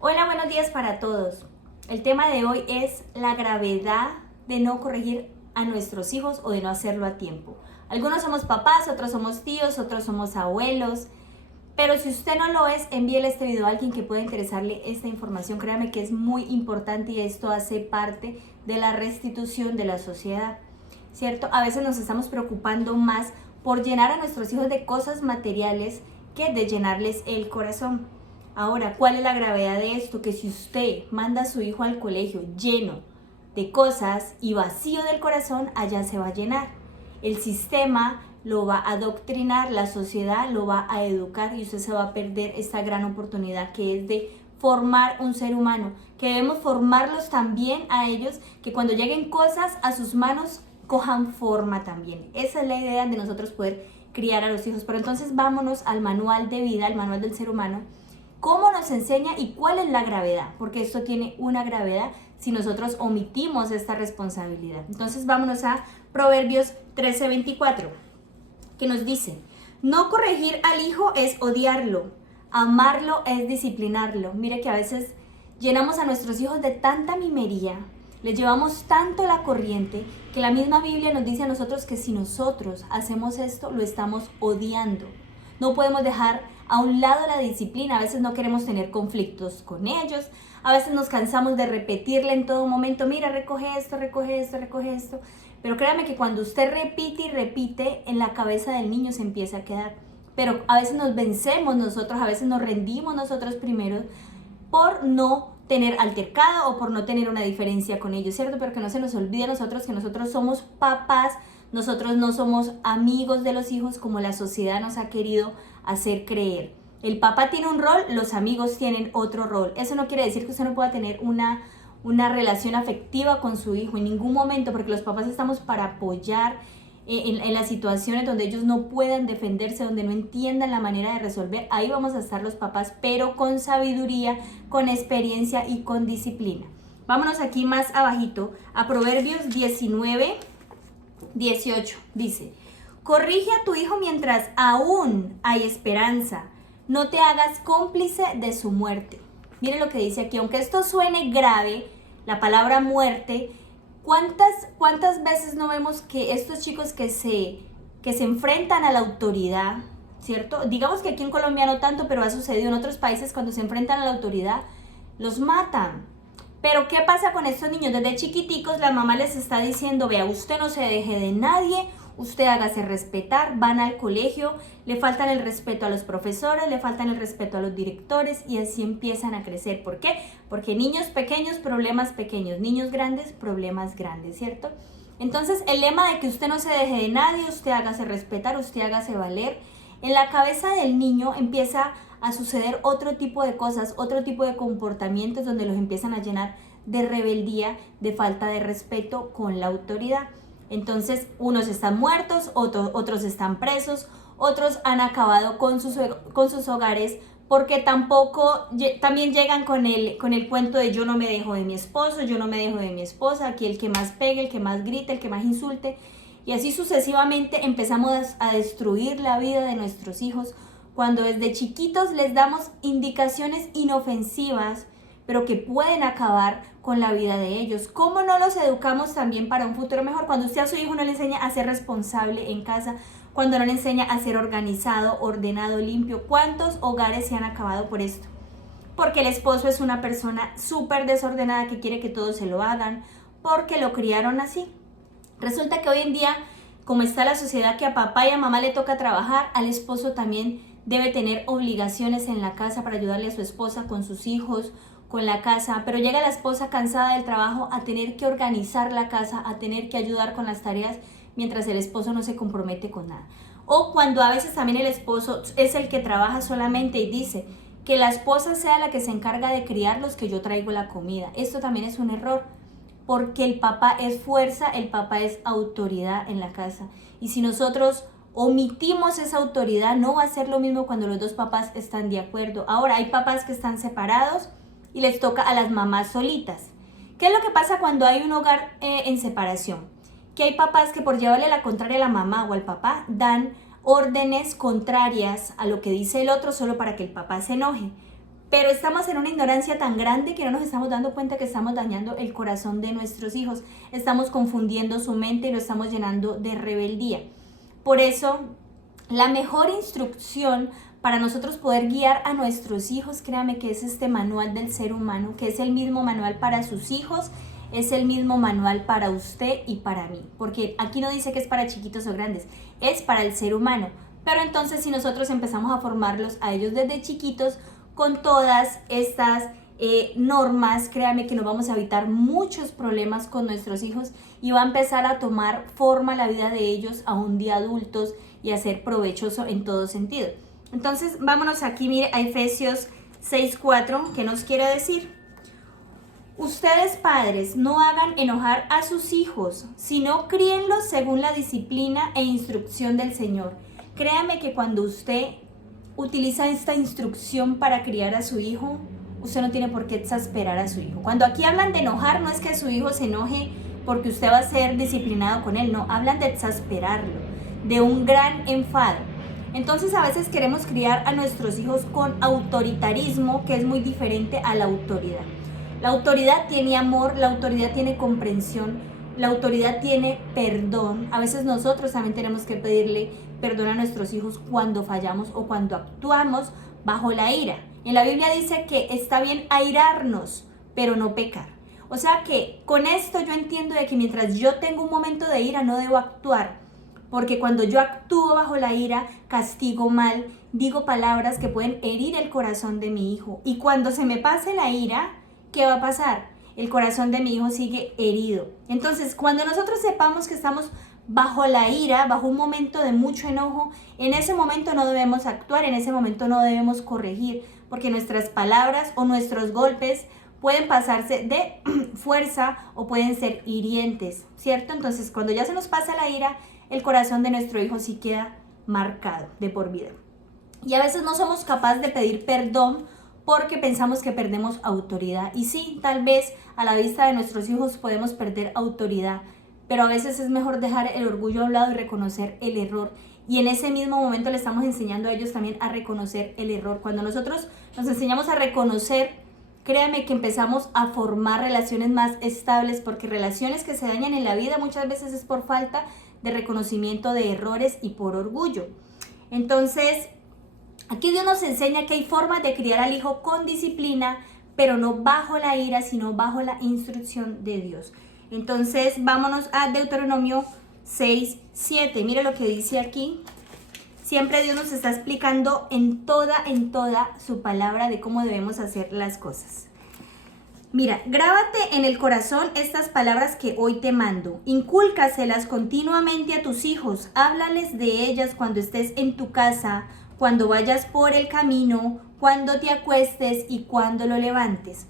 Hola, buenos días para todos. El tema de hoy es la gravedad de no corregir a nuestros hijos o de no hacerlo a tiempo. Algunos somos papás, otros somos tíos, otros somos abuelos. Pero si usted no lo es, envíele este video a alguien que pueda interesarle esta información. Créame que es muy importante y esto hace parte de la restitución de la sociedad, ¿cierto? A veces nos estamos preocupando más por llenar a nuestros hijos de cosas materiales que de llenarles el corazón. Ahora, ¿cuál es la gravedad de esto? Que si usted manda a su hijo al colegio lleno de cosas y vacío del corazón, allá se va a llenar. El sistema lo va a adoctrinar, la sociedad lo va a educar y usted se va a perder esta gran oportunidad que es de formar un ser humano, que debemos formarlos también a ellos, que cuando lleguen cosas a sus manos cojan forma también. Esa es la idea de nosotros poder criar a los hijos. Pero entonces vámonos al manual de vida, al manual del ser humano. ¿Cómo nos enseña y cuál es la gravedad? Porque esto tiene una gravedad si nosotros omitimos esta responsabilidad. Entonces vámonos a Proverbios 13:24, que nos dice: no corregir al hijo es odiarlo, amarlo es disciplinarlo. Mire que a veces llenamos a nuestros hijos de tanta mimería, les llevamos tanto la corriente, que la misma Biblia nos dice a nosotros que si nosotros hacemos esto, lo estamos odiando. No podemos dejar a un lado la disciplina. A veces no queremos tener conflictos con ellos, a veces nos cansamos de repetirle en todo momento: mira, recoge esto, recoge esto, recoge esto. Pero créame que cuando usted repite y repite, en la cabeza del niño se empieza a quedar. Pero a veces nos vencemos nosotros, a veces nos rendimos nosotros primero por no tener altercado o por no tener una diferencia con ellos, ¿cierto? Pero que no se nos olvide a nosotros que nosotros somos papás, nosotros no somos amigos de los hijos como la sociedad nos ha querido hacer creer. El papá tiene un rol, los amigos tienen otro rol. Eso no quiere decir que usted no pueda tener una relación afectiva con su hijo en ningún momento, porque los papás estamos para apoyar en las situaciones donde ellos no puedan defenderse, donde no entiendan la manera de resolver. Ahí vamos a estar los papás, pero con sabiduría, con experiencia y con disciplina. Vámonos aquí más abajito a Proverbios 19:18. Dice: corrige a tu hijo mientras aún hay esperanza, no te hagas cómplice de su muerte. Mire lo que dice aquí, aunque esto suene grave, la palabra muerte, ¿cuántas veces no vemos que estos chicos que se enfrentan a la autoridad, ¿cierto? Digamos que aquí en Colombia no tanto, pero ha sucedido en otros países, cuando se enfrentan a la autoridad, los matan. Pero ¿qué pasa con estos niños? Desde chiquiticos la mamá les está diciendo: vea, usted no se deje de nadie, usted hágase respetar. Van al colegio, le faltan el respeto a los profesores, le faltan el respeto a los directores, y así empiezan a crecer. ¿Por qué? Porque niños pequeños, problemas pequeños, niños grandes, problemas grandes, ¿cierto? Entonces el lema de que usted no se deje de nadie, usted hágase respetar, usted hágase valer, en la cabeza del niño empieza a suceder otro tipo de cosas, otro tipo de comportamientos donde los empiezan a llenar de rebeldía, de falta de respeto con la autoridad. Entonces unos están muertos, otros están presos, otros han acabado con sus hogares, porque también llegan con el cuento de: yo no me dejo de mi esposo, yo no me dejo de mi esposa, aquí el que más pegue, el que más grite, el que más insulte. Y así sucesivamente empezamos a destruir la vida de nuestros hijos, cuando desde chiquitos les damos indicaciones inofensivas, pero que pueden acabar con la vida de ellos. ¿Cómo no los educamos también para un futuro mejor? Cuando usted a su hijo no le enseña a ser responsable en casa, cuando no le enseña a ser organizado, ordenado, limpio. ¿Cuántos hogares se han acabado por esto? Porque el esposo es una persona súper desordenada que quiere que todos se lo hagan, porque lo criaron así. Resulta que hoy en día, como está la sociedad, que a papá y a mamá le toca trabajar, al esposo también debe tener obligaciones en la casa para ayudarle a su esposa con sus hijos, con la casa. Pero llega la esposa cansada del trabajo a tener que organizar la casa, a tener que ayudar con las tareas, mientras el esposo no se compromete con nada. O cuando a veces también el esposo es el que trabaja solamente y dice: que la esposa sea la que se encarga de criarlos, que yo traigo la comida. Esto también es un error, porque el papá es fuerza, el papá es autoridad en la casa. Y si nosotros omitimos esa autoridad, no va a ser lo mismo cuando los dos papás están de acuerdo. Ahora, hay papás que están separados y les toca a las mamás solitas. ¿Qué es lo que pasa cuando hay un hogar en separación? Que hay papás que, por llevarle la contraria a la mamá o al papá, dan órdenes contrarias a lo que dice el otro solo para que el papá se enoje. pero estamos en una ignorancia tan grande que no nos estamos dando cuenta que estamos dañando el corazón de nuestros hijos, estamos confundiendo su mente y lo estamos llenando de rebeldía. Por eso, la mejor instrucción para nosotros poder guiar a nuestros hijos, créame que es este manual del ser humano, que es el mismo manual para sus hijos, es el mismo manual para usted y para mí, porque aquí no dice que es para chiquitos o grandes, es para el ser humano. Pero entonces si nosotros empezamos a formarlos a ellos desde chiquitos con todas estas normas, créame que nos vamos a evitar muchos problemas con nuestros hijos y va a empezar a tomar forma la vida de ellos aún de adultos y a ser provechoso en todo sentido. Entonces vámonos aquí, mire, a Efesios 6:4, ¿qué nos quiere decir? Ustedes padres no hagan enojar a sus hijos, sino críenlos según la disciplina e instrucción del Señor. Créame que cuando usted utiliza esta instrucción para criar a su hijo, usted no tiene por qué exasperar a su hijo. Cuando aquí hablan de enojar, no es que su hijo se enoje porque usted va a ser disciplinado con él, no, hablan de exasperarlo, de un gran enfado. Entonces a veces queremos criar a nuestros hijos con autoritarismo, que es muy diferente a la autoridad. La autoridad tiene amor, la autoridad tiene comprensión, la autoridad tiene perdón. A veces nosotros también tenemos que pedirle perdón a nuestros hijos cuando fallamos o cuando actuamos bajo la ira. En la Biblia dice que está bien airarnos, pero no pecar. O sea que con esto yo entiendo de que mientras yo tengo un momento de ira no debo actuar, porque cuando yo actúo bajo la ira, castigo mal, digo palabras que pueden herir el corazón de mi hijo. Y cuando se me pase la ira, ¿qué va a pasar? El corazón de mi hijo sigue herido. Entonces, cuando nosotros sepamos que estamos bajo la ira, bajo un momento de mucho enojo, en ese momento no debemos actuar, en ese momento no debemos corregir, porque nuestras palabras o nuestros golpes pueden pasarse de fuerza o pueden ser hirientes, ¿cierto? Entonces, cuando ya se nos pasa la ira, el corazón de nuestro hijo sí queda marcado de por vida. Y a veces no somos capaces de pedir perdón porque pensamos que perdemos autoridad. Y sí, tal vez a la vista de nuestros hijos podemos perder autoridad, pero a veces es mejor dejar el orgullo a un lado y reconocer el error. Y en ese mismo momento le estamos enseñando a ellos también a reconocer el error. Cuando nosotros nos enseñamos a reconocer, créanme que empezamos a formar relaciones más estables, porque relaciones que se dañan en la vida muchas veces es por falta de reconocimiento de errores y por orgullo. Entonces, aquí Dios nos enseña que hay formas de criar al hijo con disciplina, pero no bajo la ira, sino bajo la instrucción de Dios. Entonces, vámonos a Deuteronomio 6:7. Mire lo que dice aquí. Siempre Dios nos está explicando en toda su palabra de cómo debemos hacer las cosas. Mira, grábate en el corazón estas palabras que hoy te mando. Incúlcaselas continuamente a tus hijos. Háblales de ellas cuando estés en tu casa, cuando vayas por el camino, cuando te acuestes y cuando lo levantes.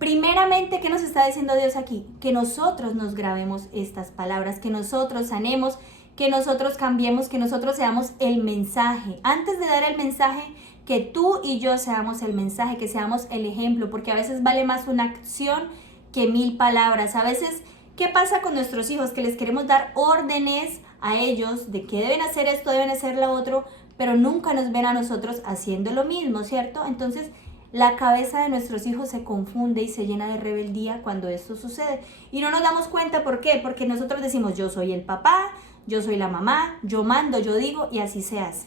Primeramente, ¿qué nos está diciendo Dios aquí? Que nosotros nos grabemos estas palabras, que nosotros sanemos, que nosotros cambiemos, que nosotros seamos el mensaje. Antes de dar el mensaje, que tú y yo seamos el mensaje, que seamos el ejemplo, porque a veces vale más una acción que 1000 palabras. A veces, ¿qué pasa con nuestros hijos? Que les queremos dar órdenes a ellos de que deben hacer esto, deben hacer lo otro, pero nunca nos ven a nosotros haciendo lo mismo, ¿cierto? Entonces, la cabeza de nuestros hijos se confunde y se llena de rebeldía cuando esto sucede. Y no nos damos cuenta, ¿por qué? Porque nosotros decimos, yo soy el papá, yo soy la mamá, yo mando, yo digo, y así se hace.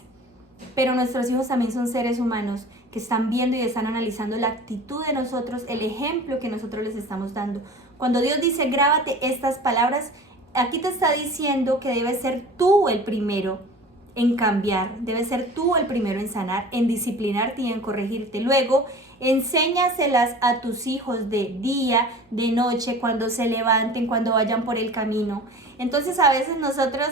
Pero nuestros hijos también son seres humanos que están viendo y están analizando la actitud de nosotros, el ejemplo que nosotros les estamos dando. Cuando Dios dice, grábate estas palabras, aquí te está diciendo que debes ser tú el primero en cambiar, debes ser tú el primero en sanar, en disciplinarte y en corregirte. Luego, enséñaselas a tus hijos de día, de noche, cuando se levanten, cuando vayan por el camino. Entonces, a veces nosotros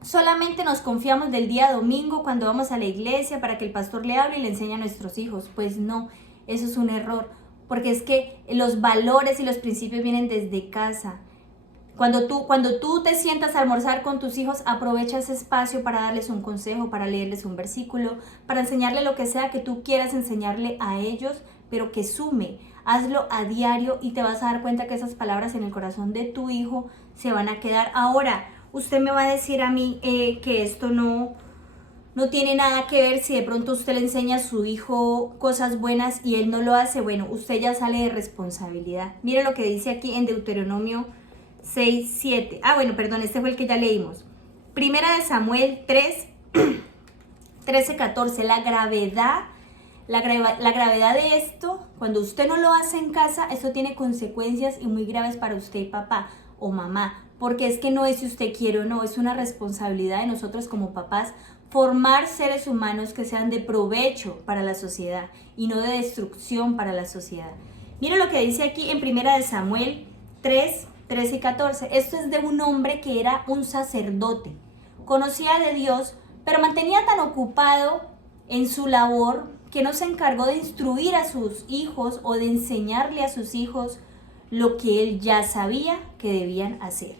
solamente nos confiamos del día domingo cuando vamos a la iglesia para que el pastor le hable y le enseñe a nuestros hijos. Pues no, eso es un error, porque es que los valores y los principios vienen desde casa. Cuando tú te sientas a almorzar con tus hijos, aprovecha ese espacio para darles un consejo, para leerles un versículo, para enseñarle lo que sea que tú quieras enseñarle a ellos, pero que sume. Hazlo a diario y te vas a dar cuenta que esas palabras en el corazón de tu hijo se van a quedar. Ahora, usted me va a decir a mí que esto no No tiene nada que ver si de pronto usted le enseña a su hijo cosas buenas y él no lo hace. Bueno, usted ya sale de responsabilidad. Mire lo que dice aquí en Deuteronomio 6, 7. Ah, bueno, perdón, este fue el que ya leímos. Primera de Samuel 3, 13, 14. La gravedad de esto, cuando usted no lo hace en casa, esto tiene consecuencias y muy graves para usted, papá o mamá. Porque es que no es si usted quiere o no, es una responsabilidad de nosotros como papás formar seres humanos que sean de provecho para la sociedad y no de destrucción para la sociedad. Mire lo que dice aquí en Primera de Samuel 3, 13 y 14. Esto es de un hombre que era un sacerdote. Conocía de Dios, pero mantenía tan ocupado en su labor que no se encargó de instruir a sus hijos o de enseñarle a sus hijos lo que él ya sabía que debían hacer.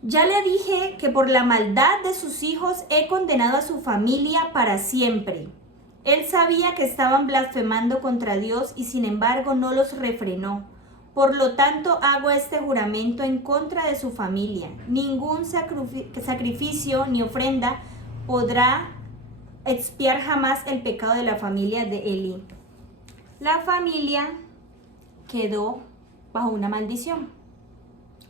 Ya le dije que por la maldad de sus hijos he condenado a su familia para siempre. Él sabía que estaban blasfemando contra Dios y sin embargo no los refrenó. Por lo tanto, hago este juramento en contra de su familia. Ningún sacrificio ni ofrenda podrá expiar jamás el pecado de la familia de Elí. La familia quedó bajo una maldición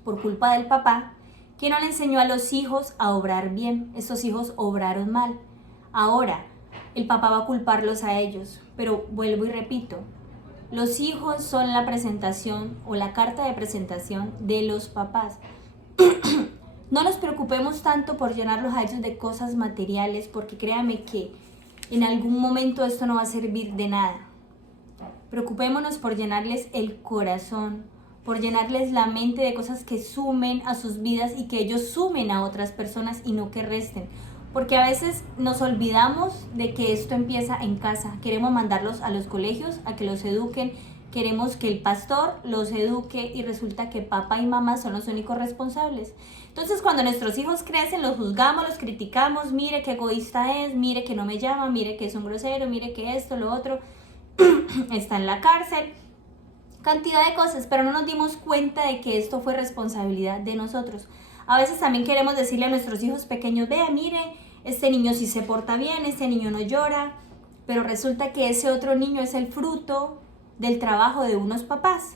por culpa del papá, que no le enseñó a los hijos a obrar bien. Estos hijos obraron mal. Ahora, el papá va a culparlos a ellos. Pero vuelvo y repito, los hijos son la presentación o la carta de presentación de los papás. No nos preocupemos tanto por llenarlos a ellos de cosas materiales, porque créame que en algún momento esto no va a servir de nada. Preocupémonos por llenarles el corazón, por llenarles la mente de cosas que sumen a sus vidas y que ellos sumen a otras personas y no que resten. Porque a veces nos olvidamos de que esto empieza en casa. Queremos mandarlos a los colegios, a que los eduquen. Queremos que el pastor los eduque y resulta que papá y mamá son los únicos responsables. Entonces, cuando nuestros hijos crecen, los juzgamos, los criticamos. Mire qué egoísta es, mire que no me llama, mire que es un grosero, mire que esto, lo otro. Está en la cárcel. Cantidad de cosas, pero no nos dimos cuenta de que esto fue responsabilidad de nosotros. A veces también queremos decirle a nuestros hijos pequeños, vea, mire, este niño sí se porta bien, este niño no llora, pero resulta que ese otro niño es el fruto del trabajo de unos papás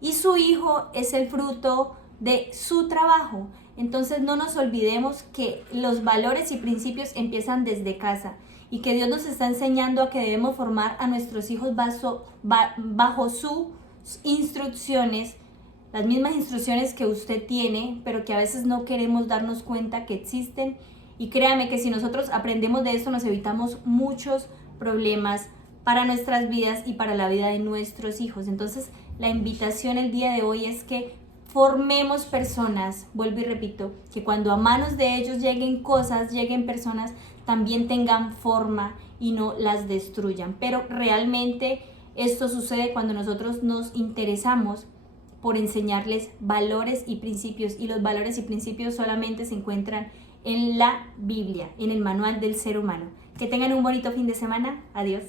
y su hijo es el fruto de su trabajo. Entonces no nos olvidemos que los valores y principios empiezan desde casa y que Dios nos está enseñando a que debemos formar a nuestros hijos bajo sus instrucciones, las mismas instrucciones que usted tiene, pero que a veces no queremos darnos cuenta que existen. Y créame que si nosotros aprendemos de esto, nos evitamos muchos problemas para nuestras vidas y para la vida de nuestros hijos. Entonces, la invitación el día de hoy es que formemos personas, vuelvo y repito, que cuando a manos de ellos lleguen cosas, lleguen personas, también tengan forma y no las destruyan. Pero realmente esto sucede cuando nosotros nos interesamos por enseñarles valores y principios, y los valores y principios solamente se encuentran en la Biblia, en el manual del ser humano. Que tengan un bonito fin de semana. Adiós.